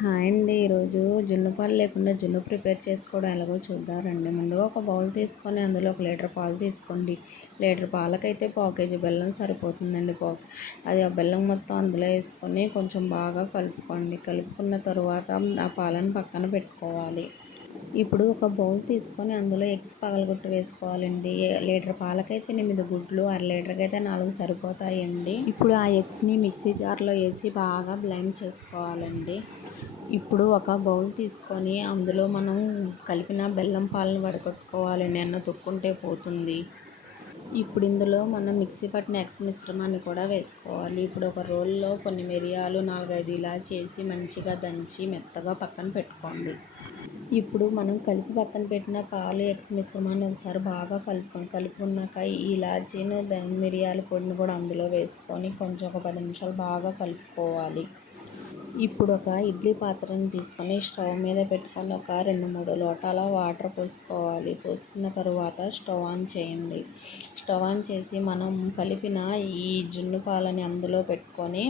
Hi అండి. ఈరోజు జున్ను పాలు లేకుండా జున్ను ప్రిపేర్ చేసుకోవడం ఎలాగో చూద్దామండి. ముందుగా ఒక బౌల్ తీసుకొని అందులో 1 లీటర్ పాలు తీసుకోండి. లీటర్ పాలకైతే పావు కేజీ బెల్లం సరిపోతుందండి. అది ఆ బెల్లం మొత్తం అందులో వేసుకొని కొంచెం బాగా కలుపుకోండి. కలుపుకున్న తర్వాత ఆ పాలను పక్కన పెట్టుకోవాలి. ఇప్పుడు ఒక బౌల్ తీసుకొని అందులో ఎగ్స్ పగలగొట్టి వేసుకోవాలండి. లీటర్ పాలకైతే 8 గుడ్లు, అర లీటర్కి అయితే 4 సరిపోతాయండి. ఇప్పుడు ఆ ఎగ్స్ని మిక్సీ జార్లో వేసి బాగా బ్లెండ్ చేసుకోవాలండి. ఇప్పుడు ఒక బౌల్ తీసుకొని అందులో మనం కలిపిన బెల్లం పాలను వడకట్టుకోవాలండి. అన్న తొక్కుంటే పోతుంది. ఇప్పుడు ఇందులో మనం మిక్సీ పట్టిన ఎగ్స్ మిశ్రమాన్ని కూడా వేసుకోవాలి. ఇప్పుడు ఒక రోల్లో కొన్ని మిరియాలు, 4, 5 ఇలాచి వేసి మంచిగా దంచి మెత్తగా పక్కన పెట్టుకోండి. ఇప్పుడు మనం కలిపి పక్కన పెట్టిన పాలు ఎగ్స్ మిశ్రమాన్ని ఒకసారి బాగా కలుపుకున్నాక ఈ ఇలాచీను మిరియాల పొడిని కూడా అందులో వేసుకొని కొంచెం ఒక 10 నిమిషాలు బాగా కలుపుకోవాలి. ఇప్పుడు ఒక ఇడ్లీ పాత్రను తీసుకొని స్టవ్ మీద పెట్టుకొని ఒక 2-3 లోటాల వాటర్ పోసుకోవాలి. పోసుకున్న తర్వాత స్టవ్ ఆన్ చేయండి. స్టవ్ ఆన్ చేసి మనం కలిపిన ఈ జున్ను పాలని అందులో పెట్టుకొని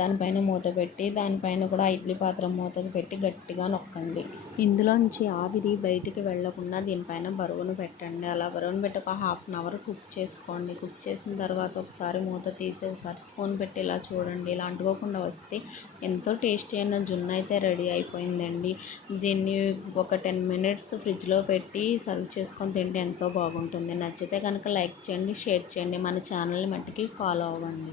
దానిపైన మూత పెట్టి దానిపైన కూడా ఇడ్లీ పాత్ర మూతకు పెట్టి గట్టిగా నొక్కండి. ఇందులోంచి ఆవిరి బయటికి వెళ్లకుండా దీనిపైన బరువును పెట్టండి. అలా బరువును పెట్టి ఒక ½ అన్ అవర్ కుక్ చేసుకోండి. కుక్ చేసిన తర్వాత ఒకసారి మూత తీసి ఒకసారి స్పూన్ పెట్టి ఇలా చూడండి. ఇలా అంటుకోకుండా వస్తే ఎంతో టేస్టీ అయిన జున్ను అయితే రెడీ అయిపోయిందండి. దీన్ని ఒక 10 మినిట్స్ ఫ్రిడ్జ్లో పెట్టి సర్వ్ చేసుకొని తింటే ఎంతో బాగుంటుంది. నచ్చితే కనుక లైక్ చేయండి, షేర్ చేయండి. మన ఛానల్ని మట్టికి ఫాలో అవ్వండి.